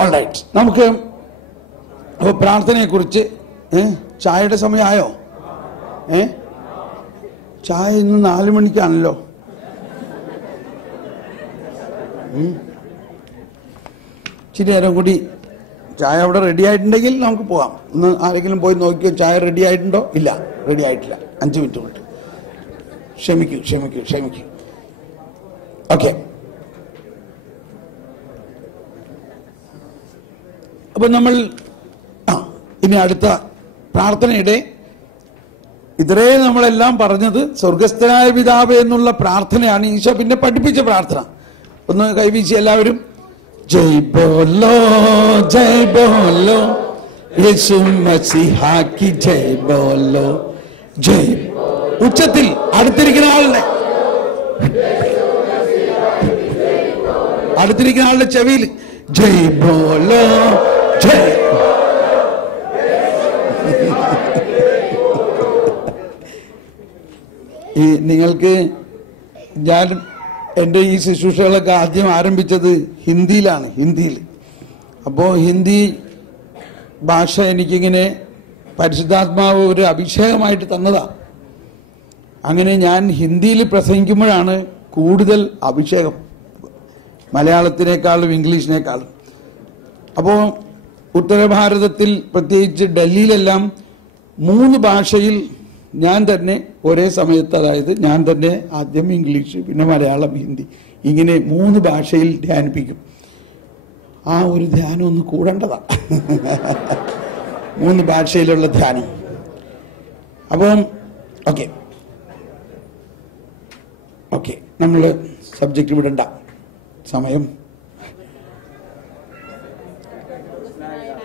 All right, നമുക്ക് അപ്പോൾ പ്രാർത്ഥനയെക്കുറിച്ച് ചായയുടെ സമയമായോ? ചായ ഇന്ന് 4 മണിക്കാണല്ലോ. ഇച്ചിരി നേരം കൂടി ചായ അവിടെ റെഡി ആയിട്ടുണ്ടെങ്കിൽ നമുക്ക് പോകാം. ഒന്ന് ആരെങ്കിലും പോയി നോക്കിയോ ചായ റെഡി ആയിട്ടുണ്ടോ? ഇല്ല, റെഡി ആയിട്ടില്ല. 5 മിനിറ്റ് കൊണ്ട്. ക്ഷമിക്കൂ. ഓക്കെ, അപ്പൊ നമ്മൾ ഇനി അടുത്ത പ്രാർത്ഥനയുടെ ഇത്രേ നമ്മളെല്ലാം പറഞ്ഞത് സ്വർഗസ്ഥനായ പിതാവേ എന്നുള്ള പ്രാർത്ഥനയാണ്. ഈശോ പിന്നെ പഠിപ്പിച്ച പ്രാർത്ഥന. ഒന്ന് കൈവീശി എല്ലാവരും. ജയ് ബോലോ ജയ് ബോലോ യേശു മസീഹാ കി ജയ് ബോലോ. ജയ് ഉച്ചത്തിൽ അടുത്തിരിക്കുന്ന ആളുടെ ചെവിയിൽ ജയ് ബോലോ ജയ്. ഈ നിങ്ങൾക്ക് ഞാൻ എൻ്റെ ഈ ശുശ്രൂഷകളൊക്കെ ആദ്യം ആരംഭിച്ചത് ഹിന്ദിയിലാണ്. അപ്പോൾ ഹിന്ദി ഭാഷ എനിക്കിങ്ങനെ പരിശുദ്ധാത്മാവ് ഒരു അഭിഷേകമായിട്ട് തന്നതാണ്. അങ്ങനെ ഞാൻ ഹിന്ദിയിൽ പ്രസംഗിക്കുമ്പോഴാണ് കൂടുതൽ അഭിഷേകം, മലയാളത്തിനേക്കാളും ഇംഗ്ലീഷിനേക്കാളും. അപ്പോൾ ഉത്തരഭാരതത്തിൽ പ്രത്യേകിച്ച് ഡൽഹിയിലെല്ലാം 3 ഭാഷയിൽ ഞാൻ തന്നെ ഒരേ സമയത്ത്, അതായത് ഞാൻ തന്നെ ആദ്യം ഇംഗ്ലീഷ്, പിന്നെ മലയാളം, ഹിന്ദി, ഇങ്ങനെ 3 ഭാഷയിൽ ധ്യാനിപ്പിക്കും. ആ ഒരു ധ്യാനം ഒന്ന് കൂടേണ്ടതാണ്. 3 ഭാഷയിലുള്ള ധ്യാനം. അപ്പം ഓക്കെ നമ്മൾ സബ്ജക്റ്റ് വിടണ്ട, സമയം.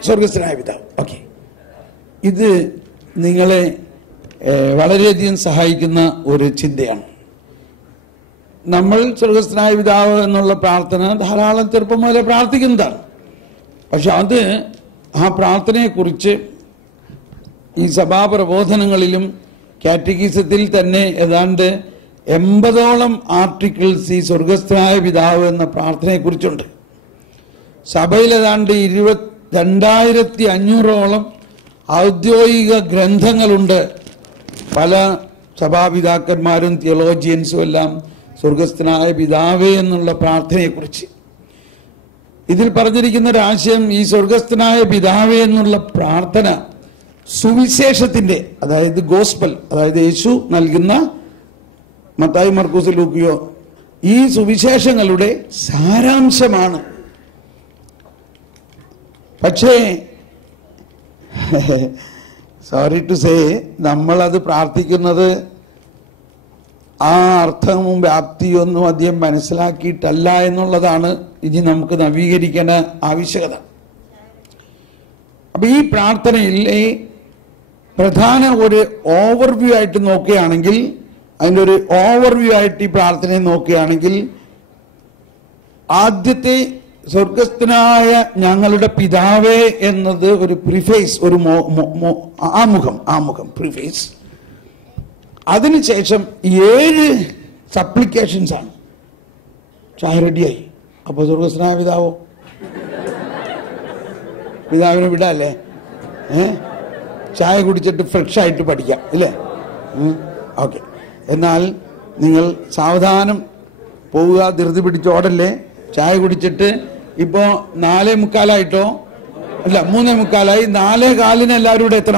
സ്വർഗസ്ഥനായ പിതാവ്. ഓക്കെ, ഇത് നിങ്ങളെ വളരെയധികം സഹായിക്കുന്ന ഒരു ചിന്തയാണ്. നമ്മൾ സ്വർഗസ്ഥനായ പിതാവ് എന്നുള്ള പ്രാർത്ഥന ധാരാളം ചെറുപ്പം മുതലേ പ്രാർത്ഥിക്കുന്നതാണ്. പക്ഷെ ആ പ്രാർത്ഥനയെക്കുറിച്ച് ഈ സഭാപ്രബോധനങ്ങളിലും കാറ്റഗീസത്തിൽ തന്നെ ഏതാണ്ട് 80ഓളം ആർട്ടിക്കിൾസ് ഈ സ്വർഗസ്ഥനായ പിതാവ് എന്ന പ്രാർത്ഥനയെക്കുറിച്ചുണ്ട്. സഭയിൽ ഏതാണ്ട് 2500ഓളം ഔദ്യോഗിക ഗ്രന്ഥങ്ങളുണ്ട്. പല സഭാപിതാക്കന്മാരും തിയോളജിയൻസും എല്ലാം സ്വർഗസ്ഥനായ പിതാവേ എന്നുള്ള പ്രാർത്ഥനയെക്കുറിച്ച്. ഇതിൽ പറഞ്ഞിരിക്കുന്ന ഒരാശയം, ഈ സ്വർഗസ്ഥനായ പിതാവേ എന്നുള്ള പ്രാർത്ഥന സുവിശേഷത്തിന്റെ, അതായത് ഗോസ്പൽ, അതായത് യേശു നൽകുന്ന മത്തായി, മർക്കോസ്, ലൂക്കോ, ഈ സുവിശേഷങ്ങളുടെ സാരാംശമാണ്. പക്ഷേ സോറി ടു സേ, നമ്മളത് പ്രാർത്ഥിക്കുന്നത് ആ അർത്ഥവും വ്യാപ്തിയൊന്നും അധികം മനസ്സിലാക്കിയിട്ടല്ല എന്നുള്ളതാണ് ഇനി നമുക്ക് നവീകരിക്കേണ്ട ആവശ്യകത. അപ്പൊ ഈ പ്രാർത്ഥനയിലെ പ്രധാന ഒരു ഓവർവ്യൂ ആയിട്ട് നോക്കുകയാണെങ്കിൽ, അതിൻ്റെ ഒരു ഓവർവ്യൂ ആയിട്ട് ഈ പ്രാർത്ഥനയെ നോക്കുകയാണെങ്കിൽ, ആദ്യത്തെ സ്വർഗസ്ഥനായ ഞങ്ങളുടെ പിതാവേ എന്നത് ഒരു പ്രിഫേസ്, ഒരു ആമുഖം പ്രിഫേസ്. അതിനുശേഷം 7 സപ്ലിക്കേഷൻസ് ആണ്. ചായ റെഡിയായി. അപ്പോൾ സ്വർഗസ്ഥനായ പിതാവിനെ വിടാല്ലേ? ചായ കുടിച്ചിട്ട് ഫ്രഷ് ആയിട്ട് പഠിക്കാം ഇല്ലേ? ഓക്കെ, എന്നാൽ നിങ്ങൾ സാവധാനം പോവുക, ധൃതി പിടിച്ചോടല്ലേ. ചായ കുടിച്ചിട്ട് ഇപ്പോൾ 4:45 അല്ല 3:45, 4:15 എല്ലാവരും ഇവിടെ എത്തണം.